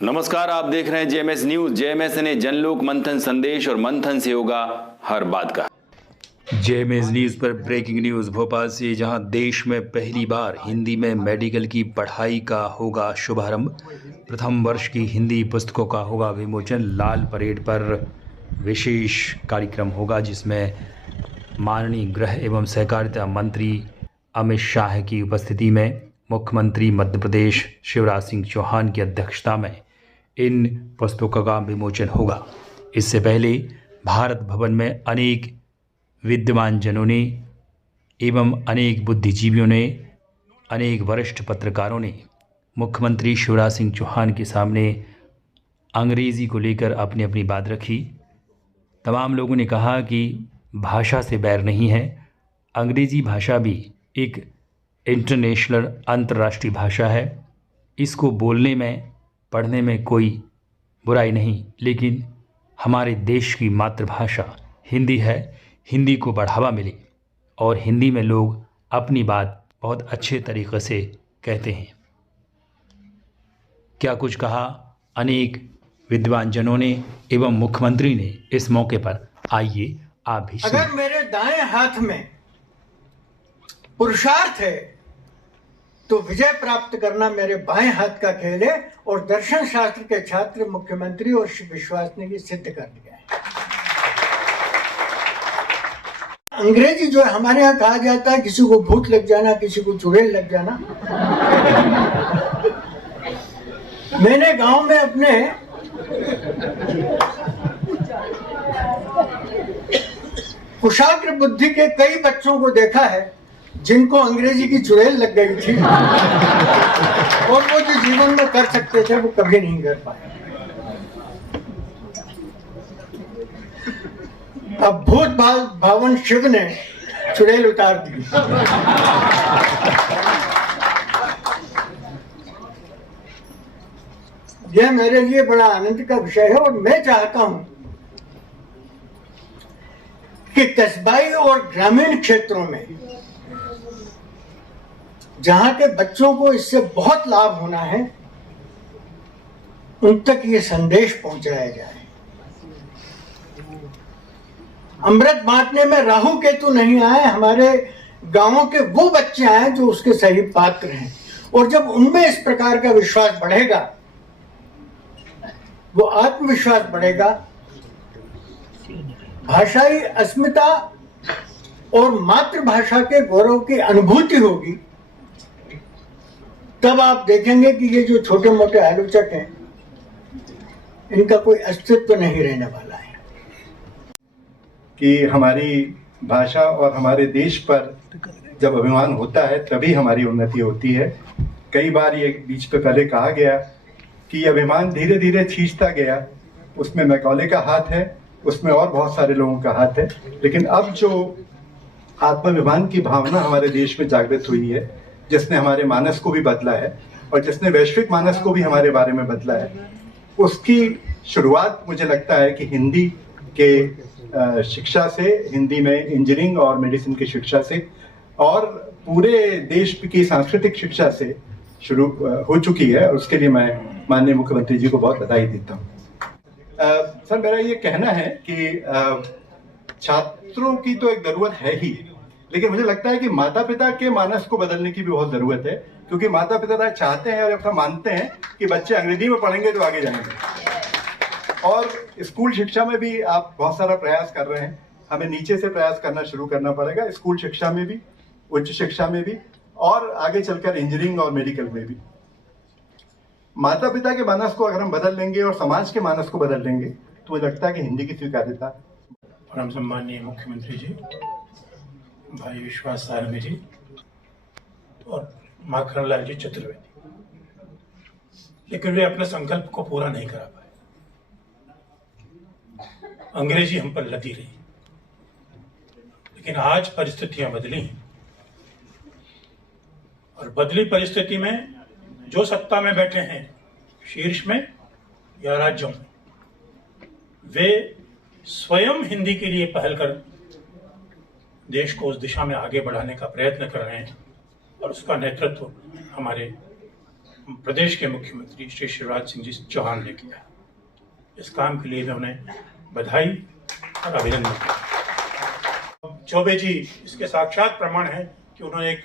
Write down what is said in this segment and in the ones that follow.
नमस्कार, आप देख रहे हैं जेएमएस न्यूज। जेएमएस ने जनलोक मंथन संदेश और मंथन से होगा हर बात का। जेएमएस न्यूज पर ब्रेकिंग न्यूज भोपाल से, जहां देश में पहली बार हिंदी में मेडिकल की पढ़ाई का होगा शुभारंभ। प्रथम वर्ष की हिंदी पुस्तकों का होगा विमोचन। लाल परेड पर विशेष कार्यक्रम होगा जिसमें माननीय गृह एवं सहकारिता मंत्री अमित शाह की उपस्थिति में मुख्यमंत्री मध्य प्रदेश शिवराज सिंह चौहान की अध्यक्षता में इन पुस्तकों का विमोचन होगा। इससे पहले भारत भवन में अनेक विद्वान जनों ने एवं अनेक बुद्धिजीवियों ने, अनेक वरिष्ठ पत्रकारों ने मुख्यमंत्री शिवराज सिंह चौहान के सामने अंग्रेज़ी को लेकर अपनी अपनी बात रखी। तमाम लोगों ने कहा कि भाषा से बैर नहीं है, अंग्रेज़ी भाषा भी एक इंटरनेशनल अंतर्राष्ट्रीय भाषा है। इसको बोलने में, पढ़ने में कोई बुराई नहीं, लेकिन हमारे देश की मातृभाषा हिंदी है। हिंदी को बढ़ावा मिले और हिंदी में लोग अपनी बात बहुत अच्छे तरीक़े से कहते हैं। क्या कुछ कहा अनेक विद्वान जनों ने एवं मुख्यमंत्री ने इस मौके पर, आइए आप भी सुनिए। अगर मेरे दाएं हाथ में पुरुषार्थ है तो विजय प्राप्त करना मेरे बाएं हाथ का खेल है, और दर्शन शास्त्र के छात्र मुख्यमंत्री और विश्वास ने भी सिद्ध कर दिया है। अंग्रेजी जो है हमारे यहाँ कहा जाता है, किसी को भूत लग जाना, किसी को चुड़ैल लग जाना। मैंने गांव में अपने कुशाग्र बुद्धि के कई बच्चों को देखा है जिनको अंग्रेजी की चुड़ैल लग गई थी और वो जो जीवन में कर सकते थे वो कभी नहीं कर पाए। अब भूत भावन शिव ने चुड़ैल उतार दी। यह मेरे लिए बड़ा आनंद का विषय है, और मैं चाहता हूं कि कस्बाई और ग्रामीण क्षेत्रों में जहां के बच्चों को इससे बहुत लाभ होना है, उन तक ये संदेश पहुंचाया जाए। अमृत बांटने में राहु केतु नहीं आए, हमारे गांवों के वो बच्चे आए जो उसके सही पात्र हैं। और जब उनमें इस प्रकार का विश्वास बढ़ेगा, वो आत्मविश्वास बढ़ेगा, भाषाई अस्मिता और मातृभाषा के गौरव की अनुभूति होगी, तब आप देखेंगे कि ये जो छोटे मोटे आलोचक हैं, इनका कोई अस्तित्व नहीं रहने वाला है। कि हमारी भाषा और हमारे देश पर जब अभिमान होता है तभी हमारी उन्नति होती है। कई बार ये बीच पे पहले कहा गया कि ये अभिमान धीरे धीरे खींचता गया, उसमें मैकॉले का हाथ है, उसमें और बहुत सारे लोगों का हाथ है, लेकिन अब जो आत्माभिमान की भावना हमारे देश में जागृत हुई है, जिसने हमारे मानस को भी बदला है और जिसने वैश्विक मानस को भी हमारे बारे में बदला है, उसकी शुरुआत मुझे लगता है कि हिंदी के शिक्षा से, हिंदी में इंजीनियरिंग और मेडिसिन की शिक्षा से और पूरे देश की सांस्कृतिक शिक्षा से शुरू हो चुकी है, और उसके लिए मैं माननीय मुख्यमंत्री जी को बहुत बधाई देता हूँ। सर, मेरा ये कहना है कि छात्रों की तो एक जरूरत है ही, लेकिन मुझे लगता है कि माता पिता के मानस को बदलने की भी बहुत जरूरत है, क्योंकि माता पिता चाहते हैं और ऐसा मानते हैं कि बच्चे अंग्रेजी में पढ़ेंगे तो आगे जाएंगे। और स्कूल शिक्षा में भी आप बहुत सारा प्रयास कर रहे हैं। हमें नीचे से प्रयास करना शुरू करना पड़ेगा, स्कूल शिक्षा में भी, उच्च शिक्षा में भी, और आगे चलकर इंजीनियरिंग और मेडिकल में भी। माता पिता के मानस को अगर हम बदल लेंगे और समाज के मानस को बदल लेंगे तो मुझे लगता है कि हिंदी की स्वीकार्यता। परम सम्माननीय मुख्यमंत्री जी, भाई विश्वास सारंगी जी और माखनलाल जी चतुर्वेदी, लेकिन वे अपने संकल्प को पूरा नहीं करा पाए। अंग्रेजी हम पर लदी रही, लेकिन आज परिस्थितियां बदली हैं, और बदली परिस्थिति में जो सत्ता में बैठे हैं, शीर्ष में या राज्यों में, वे स्वयं हिंदी के लिए पहल कर देश को उस दिशा में आगे बढ़ाने का प्रयत्न कर रहे हैं, और उसका नेतृत्व हमारे प्रदेश के मुख्यमंत्री श्री शिवराज सिंह जी चौहान ने किया। इस काम के लिए मैं उन्हें बधाई और अभिनंदन किया। चौबे जी इसके साक्षात प्रमाण है कि उन्होंने एक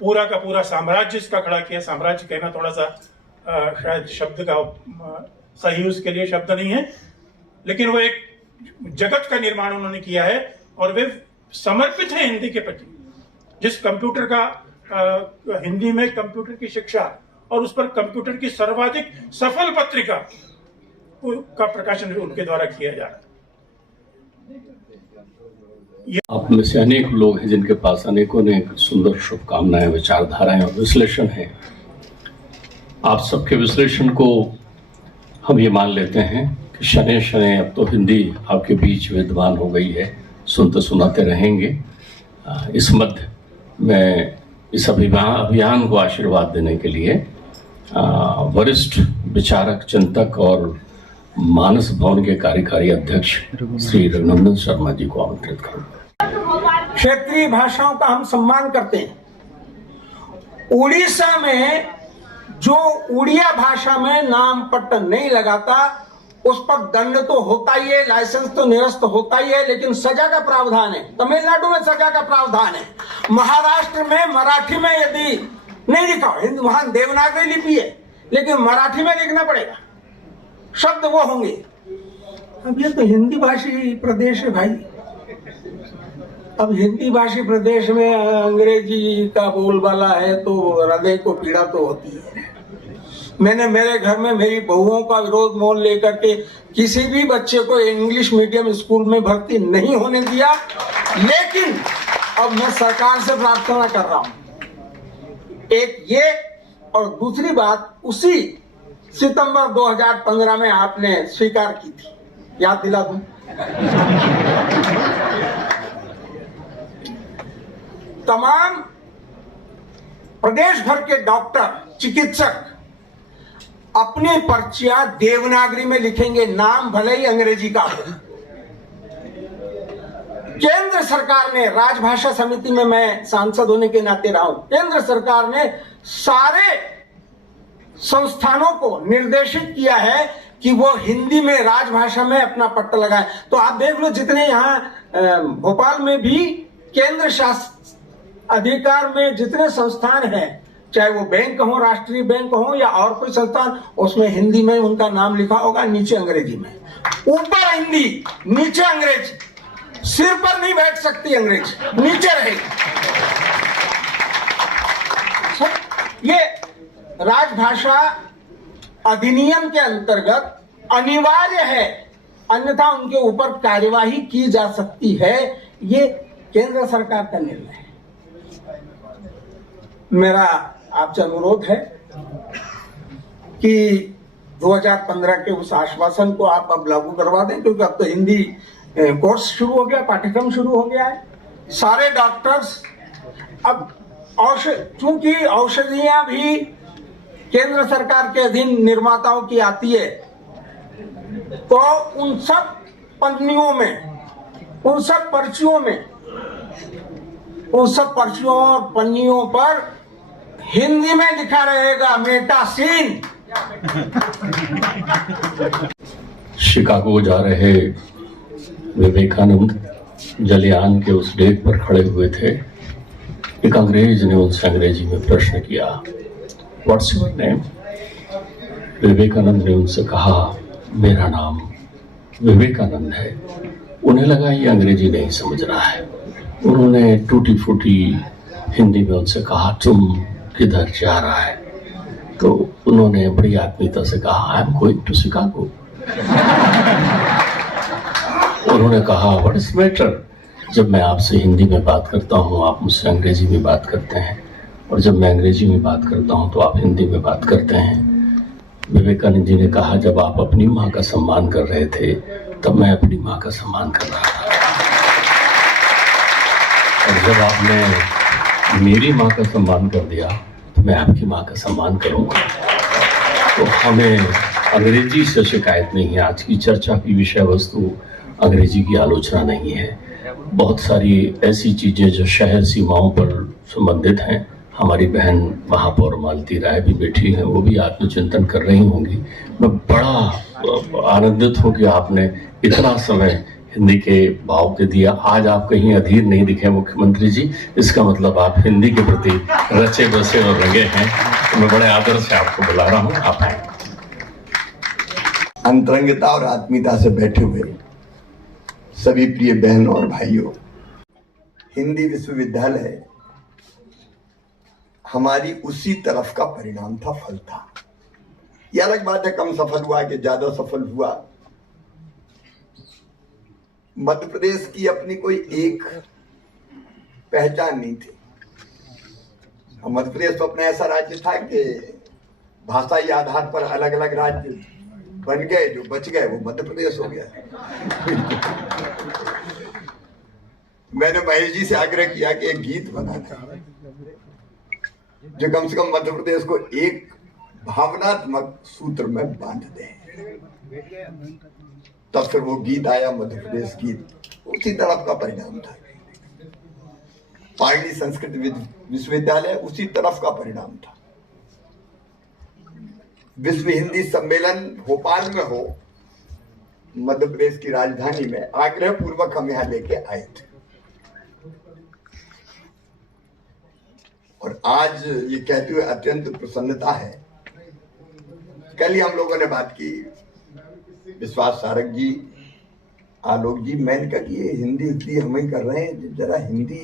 पूरा का पूरा साम्राज्य इसका खड़ा किया। साम्राज्य कहना थोड़ा सा शायद शब्द का सही उसके लिए शब्द नहीं है, लेकिन वो एक जगत का निर्माण उन्होंने किया है और वे समर्पित हैं हिंदी के प्रति। जिस कंप्यूटर का हिंदी में कंप्यूटर की शिक्षा और उस पर कंप्यूटर की सर्वाधिक सफल पत्रिका का प्रकाशन उनके द्वारा किया जा रहा है। आप में से अनेक लोग हैं जिनके पास अनेकों सुंदर शुभकामनाएं, विचारधाराएं और विश्लेषण हैं। आप सबके विश्लेषण को हम ये मान लेते हैं कि शनै शनै अब तो हिंदी आपके बीच विद्यमान हो गई है, सुनते सुनाते रहेंगे। इस मध्य में इस अभियान को आशीर्वाद देने के लिए वरिष्ठ विचारक, चिंतक और मानस भवन के कार्यकारी अध्यक्ष श्री रघुनंदन शर्मा जी को आमंत्रित करूंगा। क्षेत्रीय भाषाओं का हम सम्मान करते हैं। उड़ीसा में जो उड़िया भाषा में नाम पट्ट नहीं लगाता उस पर दंड तो होता ही है, लाइसेंस तो निरस्त होता ही है, लेकिन सजा का प्रावधान है। तमिलनाडु में सजा का प्रावधान है। महाराष्ट्र में मराठी में यदि नहीं लिखा, हिंदी वहां देवनागरी लिपि है, लेकिन मराठी में लिखना पड़ेगा, शब्द वो होंगे। अब ये तो हिंदी भाषी प्रदेश है भाई। अब हिंदी भाषी प्रदेश में अंग्रेजी का बोलबाला है तो हृदय को पीड़ा तो होती है। मैंने मेरे घर में मेरी बहुओं का विरोध मोल लेकर के किसी भी बच्चे को इंग्लिश मीडियम स्कूल में भर्ती नहीं होने दिया, लेकिन अब मैं सरकार से प्रार्थना कर रहा हूं। एक ये, और दूसरी बात उसी सितंबर 2015 में आपने स्वीकार की थी, याद दिला दूं। तमाम प्रदेश भर के डॉक्टर, चिकित्सक अपनी पर्चियां देवनागरी में लिखेंगे, नाम भले ही अंग्रेजी का हो। केंद्र सरकार ने, राजभाषा समिति में मैं सांसद होने के नाते रहा हूं, केंद्र सरकार ने सारे संस्थानों को निर्देशित किया है कि वो हिंदी में, राजभाषा में अपना पट्टा लगाए। तो आप देख लो, जितने यहाँ भोपाल में भी केंद्र शासित अधिकार में जितने संस्थान हैं, चाहे वो बैंक हो, राष्ट्रीय बैंक हो या और कोई संस्थान, उसमें हिंदी में उनका नाम लिखा होगा, नीचे अंग्रेजी में। ऊपर हिंदी, नीचे अंग्रेजी। सिर पर नहीं बैठ सकती अंग्रेजी, नीचे रहेगी। ये राजभाषा अधिनियम के अंतर्गत अनिवार्य है, अन्यथा उनके ऊपर कार्यवाही की जा सकती है। ये केंद्र सरकार का निर्णय है। मेरा आपसे अनुरोध है कि 2015 के उस आश्वासन को आप अब लागू करवा दें, क्योंकि अब तो हिंदी कोर्स शुरू हो गया, पाठ्यक्रम शुरू हो गया है। सारे डॉक्टर्स अब चूंकि औषधियां भी केंद्र सरकार के अधीन निर्माताओं की आती है, तो उन सब पन्नियों में, उन सब पर्चियों में, उन सब पर्चियों और पन्नियों पर हिंदी में लिखा रहेगा मेटासिन। शिकागो जा रहे विवेकानंद जलयान के उस डेक पर खड़े हुए थे। एक अंग्रेज ने उनसे अंग्रेजी में प्रश्न किया, व्हाट्स योर नेम? विवेकानंद ने उनसे कहा, मेरा नाम विवेकानंद है। उन्हें लगा ये अंग्रेजी नहीं समझ रहा है। उन्होंने टूटी फूटी हिंदी में उनसे कहा, तुम किधर जा रहा है? तो उन्होंने बड़ी आत्मीयता से कहा, I am going to Chicago. उन्होंने कहा, व्हाट इज मैटर? जब मैं आपसे हिंदी में बात करता हूँ आप मुझसे अंग्रेजी में बात करते हैं, और जब मैं अंग्रेजी में बात करता हूँ तो आप हिंदी में बात करते हैं। विवेकानंद जी ने कहा, जब आप अपनी माँ का सम्मान कर रहे थे तब मैं अपनी माँ का सम्मान कर रहा था, और जब आपने मेरी माँ का सम्मान कर दिया तो मैं आपकी माँ का सम्मान करूँगा। तो हमें अंग्रेजी से शिकायत नहीं है। आज की चर्चा की विषय वस्तु अंग्रेजी की आलोचना नहीं है। बहुत सारी ऐसी चीज़ें जो शहर सीमाओं पर संबंधित हैं, हमारी बहन महापौर मालती राय भी बैठी हैं, वो भी आत्मचिंतन कर रही होंगी। मैं बड़ा आनंदित हूँ कि आपने इतना समय हिंदी के भाव के दिया। आज आप कहीं अधीर नहीं दिखे मुख्यमंत्री जी, इसका मतलब आप हिंदी के प्रति रचे बसे और रंगे हैं। तो मैं बड़े आदर से आपको बुला रहा हूँ, आप आए। अंतरंगता और आत्मीयता से बैठे हुए सभी प्रिय बहनों और भाइयों, हिंदी विश्वविद्यालय हमारी उसी तरफ का परिणाम था, फल था। यह अलग बात है कम सफल हुआ कि ज्यादा सफल हुआ। मध्य प्रदेश की अपनी कोई एक पहचान नहीं थी। मध्य प्रदेश तो अपना ऐसा राज्य था कि भाषाई आधार पर अलग अलग राज्य बन गए, जो बच गए वो मध्य प्रदेश हो गया। मैंने महेश जी से आग्रह किया कि एक गीत बनाना है जो कम से कम मध्य प्रदेश को एक भावनात्मक सूत्र में बांध दे। तब फिर वो गीत आया, मध्य प्रदेश गीत। उसी तरफ का परिणाम था। पाणिनि संस्कृत विश्वविद्यालय उसी तरफ का परिणाम था। विश्व हिंदी सम्मेलन भोपाल में हो, मध्य प्रदेश की राजधानी में, आग्रह पूर्वक हम यहां लेके आए थे। और आज ये कहते हुए अत्यंत प्रसन्नता है, कल ही हम लोगों ने बात की, विश्वास सारक जी, आलोक जी, मैंने कहा कि ये हिंदी इसलिए हम ही कर रहे हैं, जरा हिंदी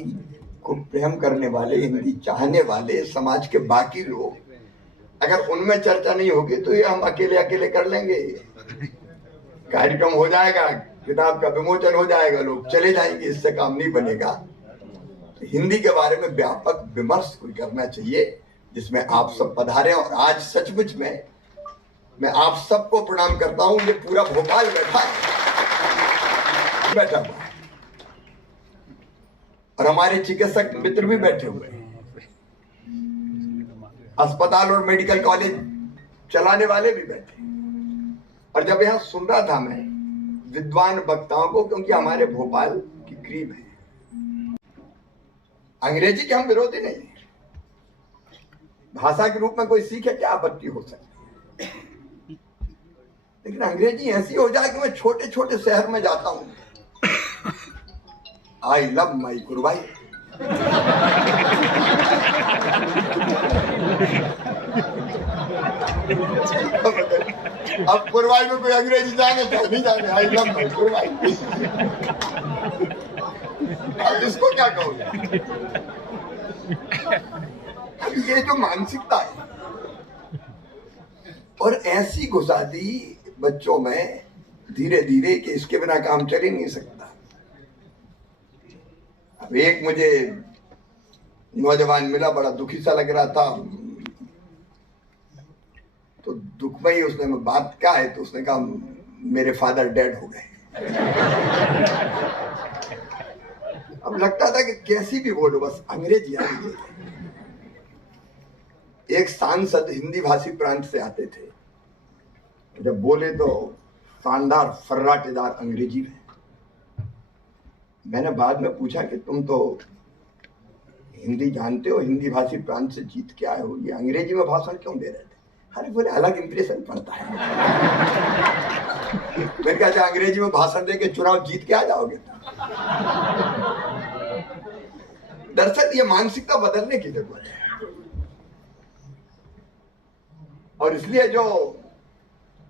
को प्रेम करने वाले, हिंदी चाहने वाले समाज के बाकी लोग, अगर उनमें चर्चा नहीं होगी तो ये हम अकेले अकेले कर लेंगे। कार्यक्रम हो जाएगा, किताब का विमोचन हो जाएगा, लोग चले जाएंगे, इससे काम नहीं बनेगा। हिंदी के बारे में व्यापक विमर्श कोई करना चाहिए जिसमें आप सब पधारे। और आज सचमुच में मैं आप सबको प्रणाम करता हूं। ये पूरा भोपाल बैठा हुआ और हमारे चिकित्सक मित्र भी बैठे हुए हैं, अस्पताल और मेडिकल कॉलेज चलाने वाले भी बैठे। और जब यहां सुन रहा था मैं विद्वान वक्ताओं को, क्योंकि हमारे भोपाल की करीब है, अंग्रेजी के हम विरोधी नहीं, भाषा के रूप में कोई सीखे क्या आपत्ति हो सकती है, लेकिन अंग्रेजी ऐसी हो जाए कि मैं छोटे छोटे शहर में जाता हूं, आई लव माई कुरवाई। अब कुरवाई में कोई अंग्रेजी जाने तो नहीं जाने, आई लव माई कुरवाई। अब इसको क्या कहोगे? अब ये जो मानसिकता है और ऐसी घुसा दी बच्चों में धीरे धीरे कि इसके बिना काम चल ही नहीं सकता। अब एक मुझे नौजवान मिला, बड़ा दुखी सा लग रहा था, तो दुख में ही उसने बात क्या है, तो उसने कहा मेरे फादर डेड हो गए। अब लगता था कि कैसी भी बोलो, बस अंग्रेजी आती है। एक सांसद हिंदी भाषी प्रांत से आते थे, जब बोले तो शानदार फर्राटेदार अंग्रेजी में। मैंने बाद में पूछा कि तुम तो हिंदी जानते हो, हिंदी भाषी प्रांत से जीत के आए हो, ये अंग्रेजी में भाषण क्यों दे रहे थे? अरे बोले अलग इंप्रेशन पड़ता है। मैंने कहा अंग्रेजी में भाषण दे के चुनाव जीत के आ जाओगे? दरअसल ये मानसिकता बदलने की जरूरत है। और इसलिए जो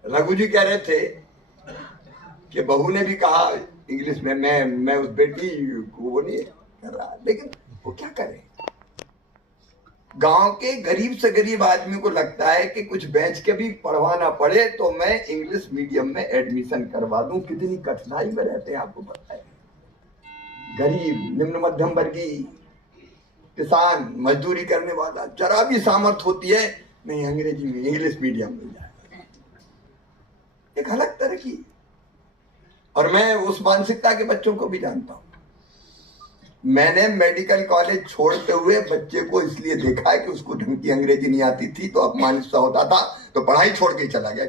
रघु जी कह रहे थे कि बहू ने भी कहा इंग्लिश में, मैं उस बेटी को वो नहीं कर रहा, लेकिन वो क्या करे? गांव के गरीब से गरीब आदमी को लगता है कि कुछ बेच के भी पढ़वाना पड़े तो मैं इंग्लिश मीडियम में एडमिशन करवा दूं। कितनी कठिनाई में रहते हैं आपको पता है। गरीब, निम्न मध्यम वर्गीय, किसान, मजदूरी करने वाला, जरा भी सामर्थ होती है, नहीं अंग्रेजी में, इंग्लिश मीडियम में जाए, एक अलग तरह की। और मैं उस मानसिकता के बच्चों को भी जानता हूं। मैंने मेडिकल कॉलेज छोड़ते हुए बच्चे को इसलिए देखा है कि उसको ढंग की अंग्रेजी नहीं आती थी, तो अपमानित सा होता था, तो पढ़ाई छोड़ के चला गया।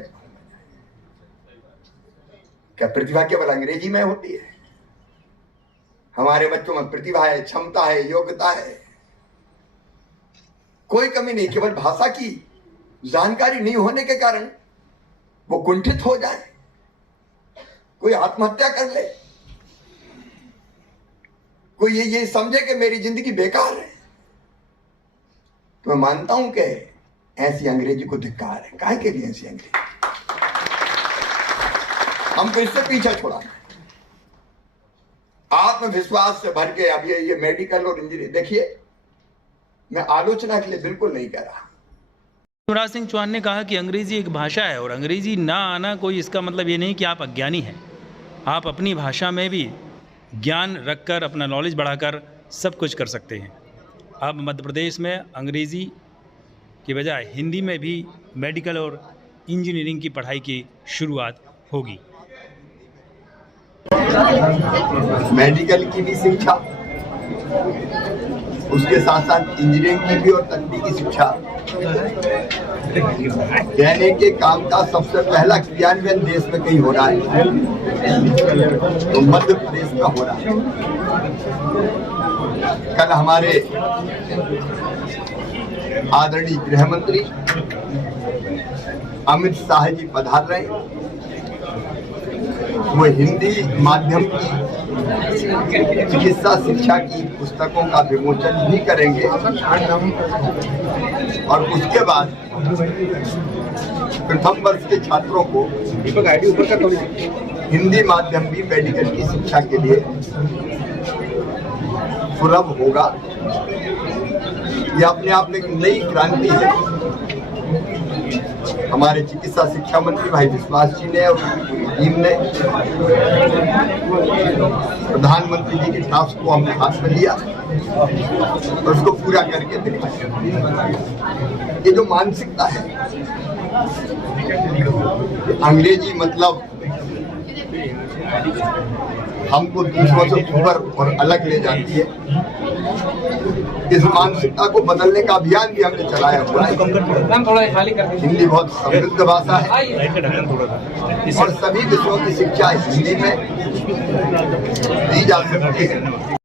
क्या प्रतिभा केवल अंग्रेजी में होती है? हमारे बच्चों में प्रतिभा है, क्षमता है, योग्यता है। कोई कमी नहीं, केवल भाषा की जानकारी नहीं होने के कारण वो कुंठित हो जाए, कोई आत्महत्या कर ले, कोई ये समझे कि मेरी जिंदगी बेकार है। तो मैं मानता हूं कि ऐसी अंग्रेजी को धिक्कार है। काहे के लिए ऐसी अंग्रेजी? हमको इससे पीछा छुड़ाना है। आत्मविश्वास से भर के अब ये मेडिकल और इंजीनियरिंग, देखिए मैं आलोचना के लिए बिल्कुल नहीं कह रहा। शिवराज सिंह चौहान ने कहा कि अंग्रेजी एक भाषा है और अंग्रेजी ना आना कोई इसका मतलब ये नहीं कि आप अज्ञानी हैं। आप अपनी भाषा में भी ज्ञान रखकर, अपना नॉलेज बढ़ाकर सब कुछ कर सकते हैं। अब मध्य प्रदेश में अंग्रेज़ी की बजाय हिंदी में भी मेडिकल और इंजीनियरिंग की पढ़ाई की शुरुआत होगी। मेडिकल की भी शिक्षा, उसके साथ साथ इंजीनियरिंग की भी और तकनीकी शिक्षा देने के काम का सबसे पहला क्रियान्वयन देश में कहीं हो रहा है तो मध्य प्रदेश में हो रहा है। कल हमारे आदरणीय गृह मंत्री अमित शाह जी पधार रहे हैं। वो हिंदी माध्यम की चिकित्सा शिक्षा की पुस्तकों का विमोचन भी करेंगे और उसके बाद प्रथम वर्ष के छात्रों को हिंदी माध्यम भी मेडिकल की शिक्षा के लिए सुलभ होगा। यह अपने आप में एक नई क्रांति है। हमारे चिकित्सा शिक्षा मंत्री भाई विश्वास जी ने और उनकी पूरी टीम ने प्रधानमंत्री जी के टास्क को हमने हाथ में लिया और उसको पूरा करके दिखाया। ये जो मानसिकता है अंग्रेजी मतलब हमको दूसरों से ऊपर और अलग ले जाती है, इस मानसिकता को बदलने का अभियान भी हमने चलाया हुआ है। हिंदी बहुत समृद्ध भाषा है और सभी विषयों की शिक्षा हिंदी में दी जा सकती है।